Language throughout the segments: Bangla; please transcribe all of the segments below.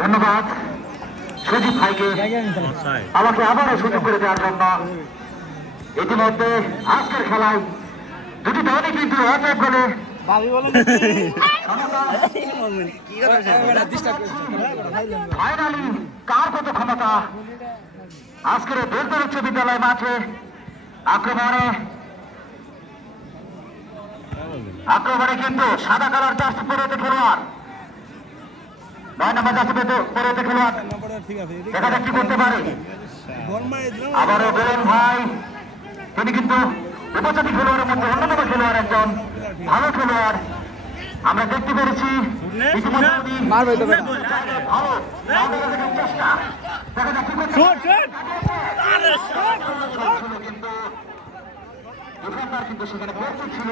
ধন্যবাদ। সুজিত ভাইকে আমাকে আবারও সুযোগ করে দেওয়ার জন্য। ইতিমধ্যে আজকের খেলায় দুটি দলই কিন্তু এক এক কার কত ক্ষমতা? আজকের বেলতর উচ্চ বিদ্যালয় মাঠে আক্রমণে আক্রমণে কিন্তু সাদা কালার জার্সি পরেতে খেলোয়াড়। নয় নম্বর যাক কি করতে পারে বেরেন ভাই তিনি কিন্তু উপজাতি খেলোয়াড়ের মধ্যে খেলোয়াড় একজন ভালো খেলোয়াড় আমরা দেখতে পেরেছি কিন্তু সেখানে ছিল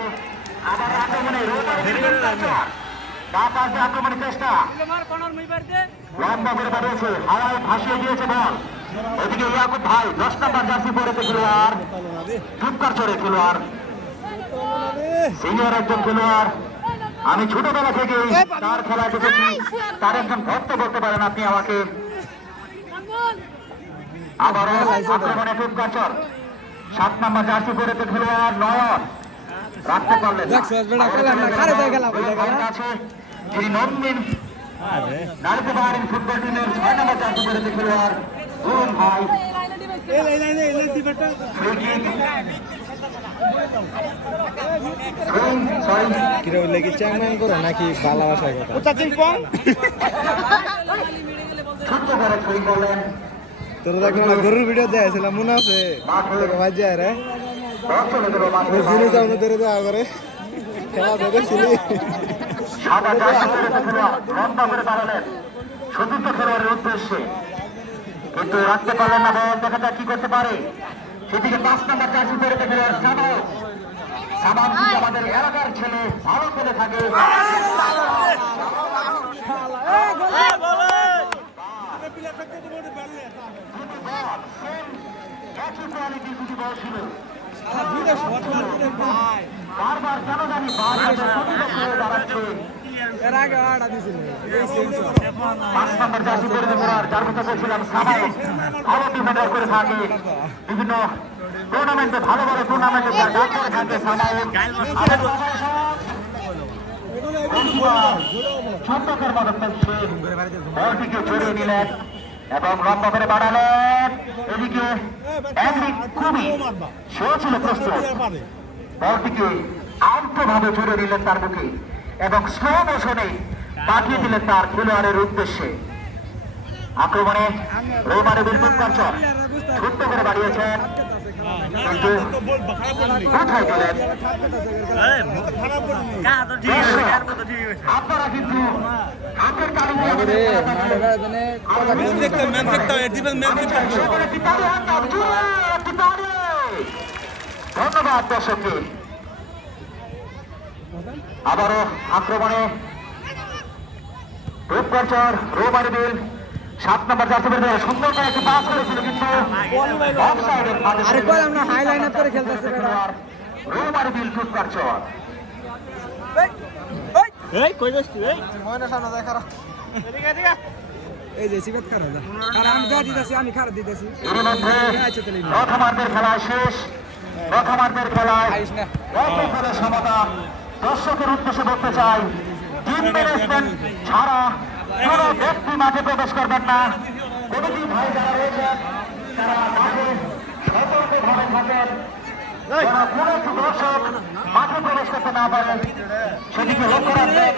আবার আক্রমণে রোমার আক্রমণের চেষ্টা। লম্বা করে হাওয়ায় ভাসিয়ে দিয়েছে বল। ওদিকে ইয়াকুব ভাই দশ নম্বর জার্সি পরেছে খেলোয়াড়। টুপকার চড়ে খেলোয়াড়। সিনিয়র একজন খেলোয়াড়। আমি ছোটবেলা থেকে তার খেলা দেখেছি। তার একজন ভক্ত বলতে পারেন আপনি আমাকে। আবারও আক্রমণে চর। সাত নম্বর জার্সি পরেছে খেলোয়াড় নয়ন। রাখতে পারলেন না। দেখছ, বেটা, খেলাম না, খারে যায় খেলা, বুঝা গেল? কাছে যিনি নন্দিন নারীতে বাহারিন ফুটবল টিমের ছয় নম্বর জার্সি পরেছে খেলোয়াড় রুম ভাই। নাকি ভালোবাসার কথা? তোর দেখো গরুর ভিডিও দেখাইছিলাম মনে আছে? ভাই যায় রে। ওই জিনিস আমরা ধরে দেওয়া করে খেলা করে দাঁড়ালেন চতুর্থ খেলোয়াড়ের উদ্দেশ্যে কিন্তু রাখতে পারলেন না বল দেখা যাক কি করতে পারে সেদিকে পাঁচ নম্বর জার্সি পরেছে খেলোয়াড় সামাম আমাদের এলাকার ছেলে ভালো খেলে থাকে একই quality দুটি বল ছিল। হয়ে বিভিন্ন টুর্নামেন্টে ভালো ভালো টুর্নামেন্টে ডাক থাকে সামাই চন্দকের মতো খেলছে বলটিকে জড়িয়ে নিলেন এবং লম্বা করে বাড়ালেন। এদিকে খুবই সেও ছিল প্রস্তুত। বলটিকে আলতোভাবে জড়িয়ে নিলেন তার মুখে এবং স্লো মোশনে পাঠিয়ে দিলেন তার খেলোয়াড়ের উদ্দেশ্যে। আক্রমণে রোমারে বিলকুল কাঞ্চন ছোট্ট করে বাড়িয়েছেন। কোথায় গেলেন? আপনারা কিন্তু ধন্যবাদ দর্শককে আবারও আক্রমণে রোমারি বিল সাত নম্বর বের সুন্দর করে একটি পাস করেছিল কিন্তু অফসাইডের ফাঁদে আরে কই আপ করে খেলতেছি বেটা রোমারি বিল রূপকঞ্চর ময়না সামনে দেখা এই যে সিবেত খারাপ যা। আর আমি যা দিতেছি আমি খারাপ দিতেছি। প্রথমার্ধের খেলা শেষ। প্রথমার্ধের খেলায় করে সমতা। দর্শকের উদ্দেশ্যে বলতে চাই টিম ম্যানেজমেন্ট ছাড়া কোন ব্যক্তি মাঠে প্রবেশ করবেন না। কমিটি ভাই যারা রয়েছেন তারা মাঠে সতর্কভাবে থাকেন। কোনো একটি দর্শক মাঠে প্রবেশ করতে না পারে সেদিকে লক্ষ্য রাখবেন।